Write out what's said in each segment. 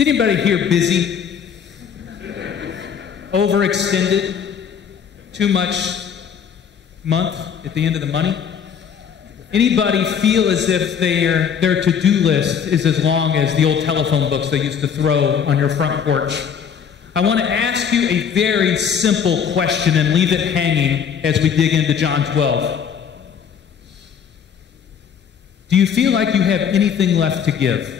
Is anybody here busy? Overextended? Too much month at the end of the money? Anybody feel as if their to-do list is as long as the old telephone books they used to throw on your front porch? I want to ask you a very simple question and leave it hanging as we dig into John 12. Do you feel like you have anything left to give?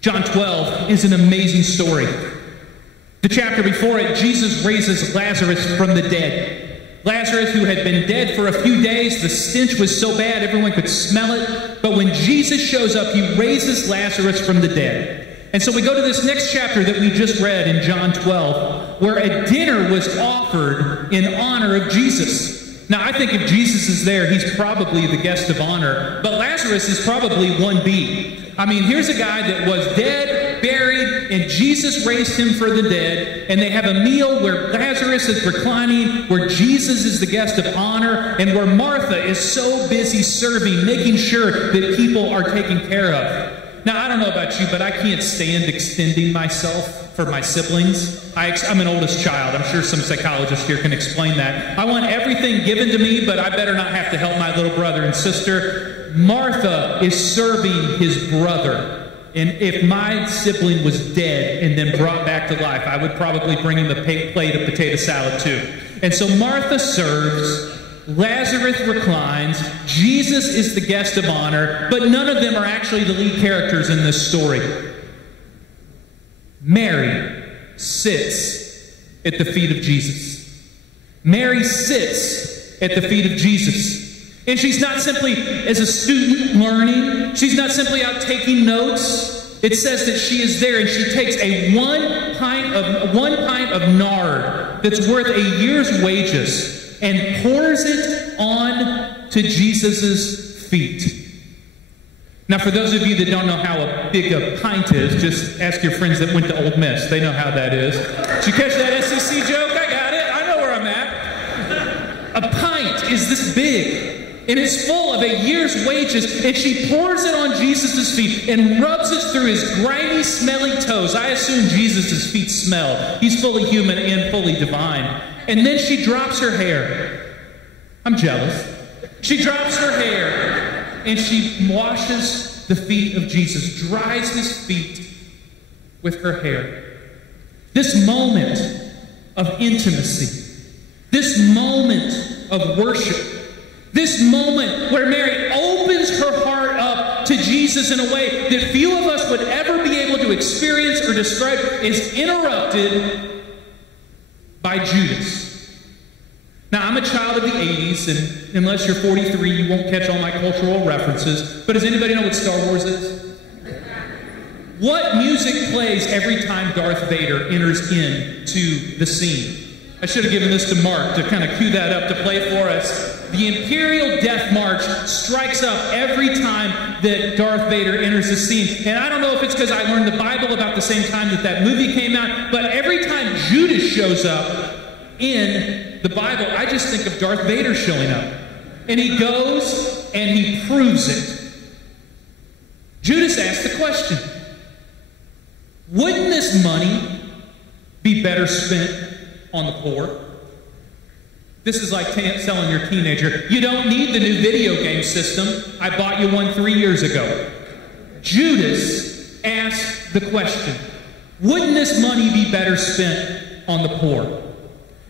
John 12 is an amazing story. The chapter before it, Jesus raises Lazarus from the dead. Lazarus, who had been dead for a few days, the stench was so bad everyone could smell it. But when Jesus shows up, he raises Lazarus from the dead. And so we go to this next chapter that we just read in John 12, where a dinner was offered in honor of Jesus. Now, I think if Jesus is there, he's probably the guest of honor. But Lazarus is probably 1B. I mean, here's a guy that was dead, buried, and Jesus raised him from the dead. And they have a meal where Lazarus is reclining, where Jesus is the guest of honor, and where Martha is so busy serving, making sure that people are taken care of. Now, I don't know about you, but I can't stand extending myself for my siblings. I'm an oldest child. I'm sure some psychologists here can explain that. I want everything given to me, but I better not have to help my little brother and sister. Martha is serving his brother. And if my sibling was dead and then brought back to life, I would probably bring him a plate of potato salad too. And so Martha serves, Lazarus reclines, Jesus is the guest of honor, but none of them are actually the lead characters in this story. Mary sits at the feet of Jesus. Mary sits at the feet of Jesus. And she's not simply as a student learning. She's not simply out taking notes. It says that she is there and she takes a one pint of nard that's worth a year's wages and pours it on to Jesus' feet. Now, for those of you that don't know how big a pint is, just ask your friends that went to Ole Miss. They know how that is. Did you catch that SEC joke? I got it. I know where I'm at. A pint is this big. And it's full of a year's wages, and she pours it on Jesus' feet and rubs it through his grimy, smelly toes. I assume Jesus' feet smell. He's fully human and fully divine. And then she drops her hair. I'm jealous. She drops her hair, and she washes the feet of Jesus, dries his feet with her hair. This moment of intimacy, this moment of worship, this moment where Mary opens her heart up to Jesus in a way that few of us would ever be able to experience or describe is interrupted by Judas. Now, I'm a child of the 80s, and unless you're 43, you won't catch all my cultural references. But does anybody know what Star Wars is? What music plays every time Darth Vader enters into the scene? I should have given this to Mark to kind of cue that up to play for us. The Imperial Death March strikes up every time that Darth Vader enters the scene. And I don't know if it's because I learned the Bible about the same time that that movie came out, but every time Judas shows up in the Bible, I just think of Darth Vader showing up. And he goes and he proves it. Judas asked the question, wouldn't this money be better spent on the poor? This is like telling your teenager, you don't need the new video game system. I bought you one 3 years ago. Judas asked the question, wouldn't this money be better spent on the poor?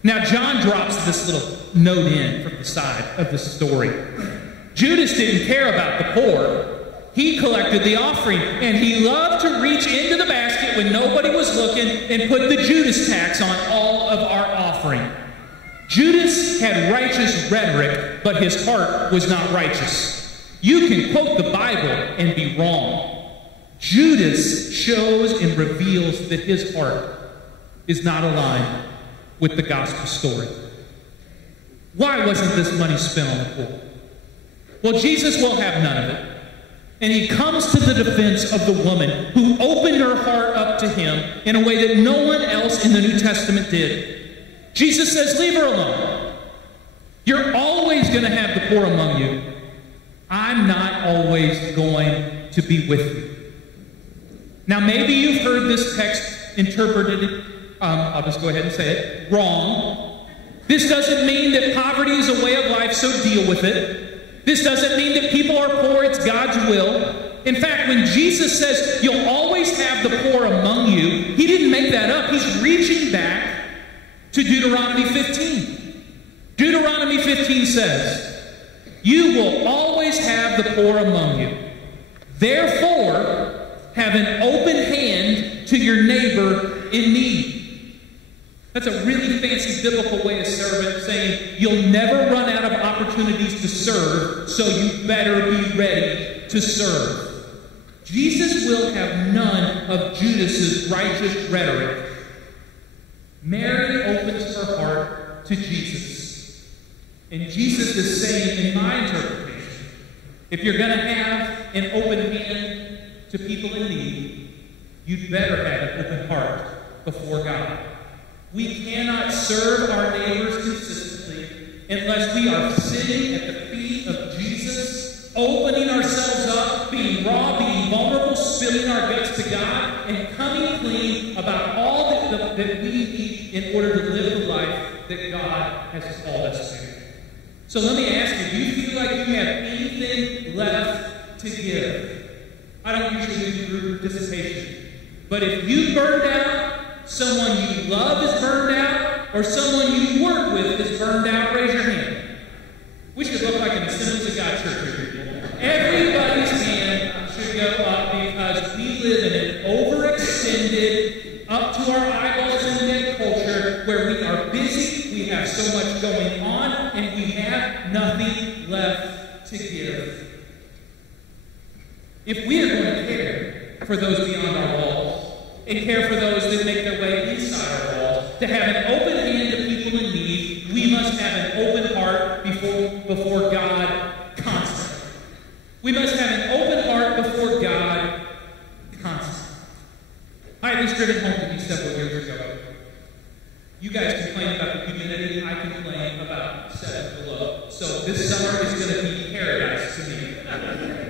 Now, John drops this little note in from the side of the story. Judas didn't care about the poor. He collected the offering, and he loved to reach into the basket when nobody was looking and put the Judas tax on all of our offering. Judas had righteous rhetoric, but his heart was not righteous. You can quote the Bible and be wrong. Judas shows and reveals that his heart is not aligned with the gospel story. Why wasn't this money spent on the poor? Well, Jesus will have none of it. And he comes to the defense of the woman who opened her heart up to him in a way that no one else in the New Testament did. Jesus says, leave her alone. You're always going to have the poor among you. I'm not always going to be with you. Now, maybe you've heard this text interpreted, I'll just go ahead and say it, wrong. This doesn't mean that poverty is a way of life, so deal with it. This doesn't mean that people are poor, it's God's will. In fact, when Jesus says, you'll always have the poor among you, he didn't make that up. He's reaching back to Deuteronomy 15. Deuteronomy 15 says, you will always have the poor among you. Therefore, have an open hand to your neighbor in need. That's a really fancy biblical way of serving, saying you'll never run out of opportunities to serve, so you better be ready to serve. Jesus will have none of Judas's righteous rhetoric. Mary opens her heart to Jesus. And Jesus is saying, in my interpretation, if you're going to have an open hand to people in need, you'd better have an open heart before God. We cannot serve our neighbors consistently unless we are sitting at the feet of Jesus, opening ourselves up, being raw, being vulnerable, spilling our guts to God, and coming clean about all that we need in order to live the life that God has called us to. So let me ask you, do you feel like you have anything left to give? I don't usually do group participation, but if you burned out, someone you love is burned out, or someone you work with is burned out, raise your hand. We should look like an Assemblies of God church here, people. Everybody's hand should go up because we live in an overextended, up to our eyeballs in debt culture where we are busy, we have so much going on, and we have nothing left to give. If we are going to care for those beyond our walls, and care for those that make their way inside our walls, to have an open hand to people in need, we must have an open heart before God constantly. We must have an open heart before God constantly. I was driven home to me several years ago. You guys complain about the humidity, I complain about 7 below. So this summer is going to be paradise to me.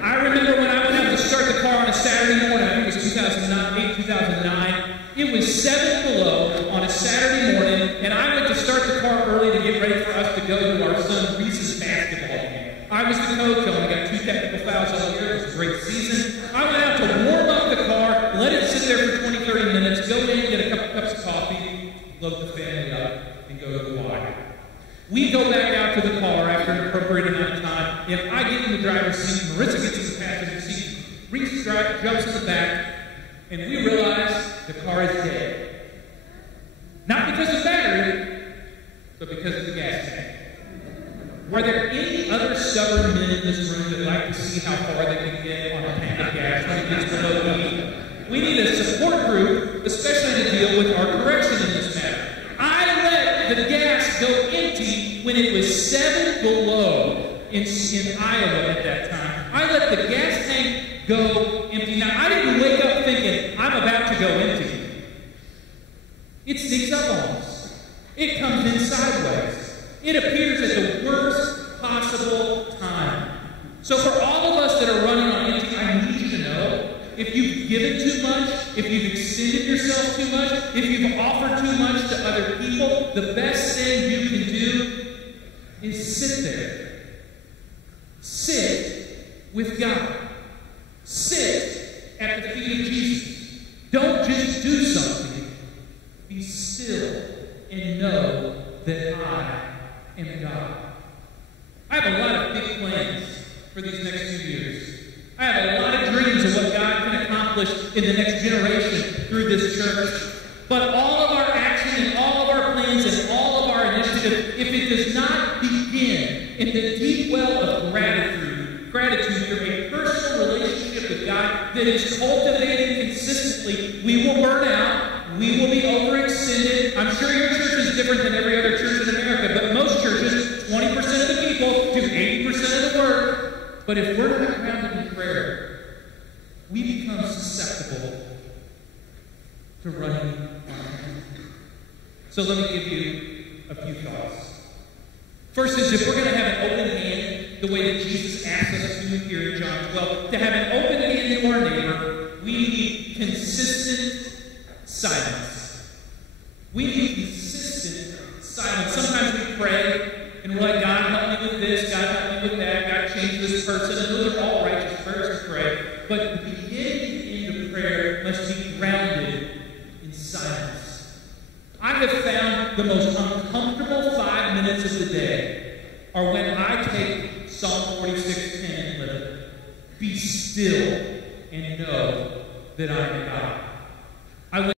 I remember when I went out to start the car on a Saturday morning, I think it was 2009, 2009. It was 7 below on a Saturday morning, and I went to start the car early to get ready for us to go to our son Reese's basketball game. I was the coach, I only got 2 technical fouls all year. It was a great season. I went out to warm up the car, let it sit there for 20, 30 minutes, go in, get a couple cups of coffee, load the family up, and go to the Y. We go back out to the car after an appropriate amount of time, and I get in the driver's seat, Marissa gets in the passenger seat, Reese jumps in the back, and we realize the car is dead. Not because of the battery, but because of the gas tank. Are there any other stubborn men in this room that like to see how far they can get on a tank of gas when it gets below 80? We need a support group, especially to deal with our correction in this matter. I let the gas go empty when it was 7 below in Iowa at that time. I let the gas tank go empty. Now, I didn't wake up thinking, I'm about to go empty. It sneaks up on us. It comes in sideways. It appears at the worst possible time. So for all of us that are running on empty, I need you to know, if you've given too much, if you've extended yourself too much, if you've offered too much to other people, the best thing you can do is sit there. Sit with God. Sit at the feet of Jesus. Don't just do something. Be still and know that I am God. I have a lot of big plans for these next 2 years. I have a lot of dreams of what God can accomplish in the next generation through this church. But all of our action and all of our plans and all of our initiative, if it does not begin in the deep well of gratitude through a personal relationship with God that is cultivated consistently, we will burn out. We will be overextended. I'm sure your church is different than every other church in America, but most churches, 20% of the people do 80% of the work. But if we're not grounded in prayer, we become susceptible to running on empty. So let me give you a few thoughts. First is, if we're going to have an open hand the way that Jesus asked us to do here in John 12. To have an open hand to our neighbor, we need consistent silence. We need consistent silence. Sometimes we pray, and we're like, God, help me with this, God, help me with that, God, change this person. And those are all righteous prayers to pray. But the beginning and end of prayer must be grounded in silence. I have found the most uncomfortable 5 minutes of the day are when I take Psalm 46, 10, and 11. Be still and know that I am God.